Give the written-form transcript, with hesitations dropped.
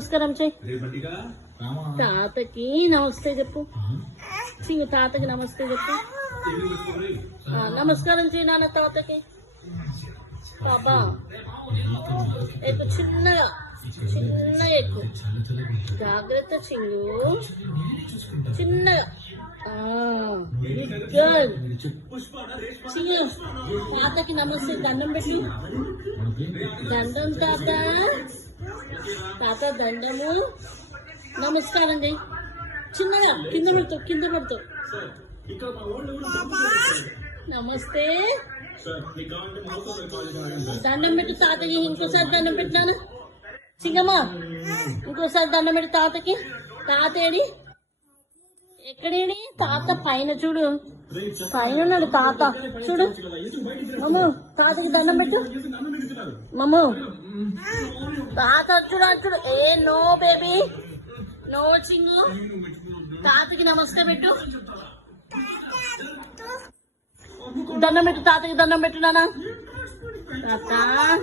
నమస్కారం చెయ్యి. తాతకి నమస్తే చెప్పు. సింగు తాతకి నమస్తే చెప్పు. నమస్కారం చెయ్యి నాన్న తాతకి. బాబా ఎక్కువ చిన్నగా చిన్నగా ఎక్కువ జాగ్రత్త చింగు చిన్నగా. గుడ్ చింగు తాతకి నమస్తే దండం పెట్టు. దండం తాత. తాత దండము. నమస్కారం చెయ్యి చిన్నగా. కింద పడతావు కింద పడతావు. నమస్తే. దండం పెట్టు తాతకి. ఇంకోసారి దండం పెట్టినాను సింగమ్మ. ఇంకోసారి దండం పెట్టు తాతకి. తాత ఏడి ఎక్కడేడి? తాత పైన చూడు. పైన ఉన్నాడు తాత చూడు. మమ్ము తాతకి దండం పెట్టు. మమ్ము తాత చూడు చూడు. నో బేబీ నో చింగు. తాతకి నమస్తే పెట్టు. దండం పెట్టు తాతకి దండం పెట్టు నాన్న. తాత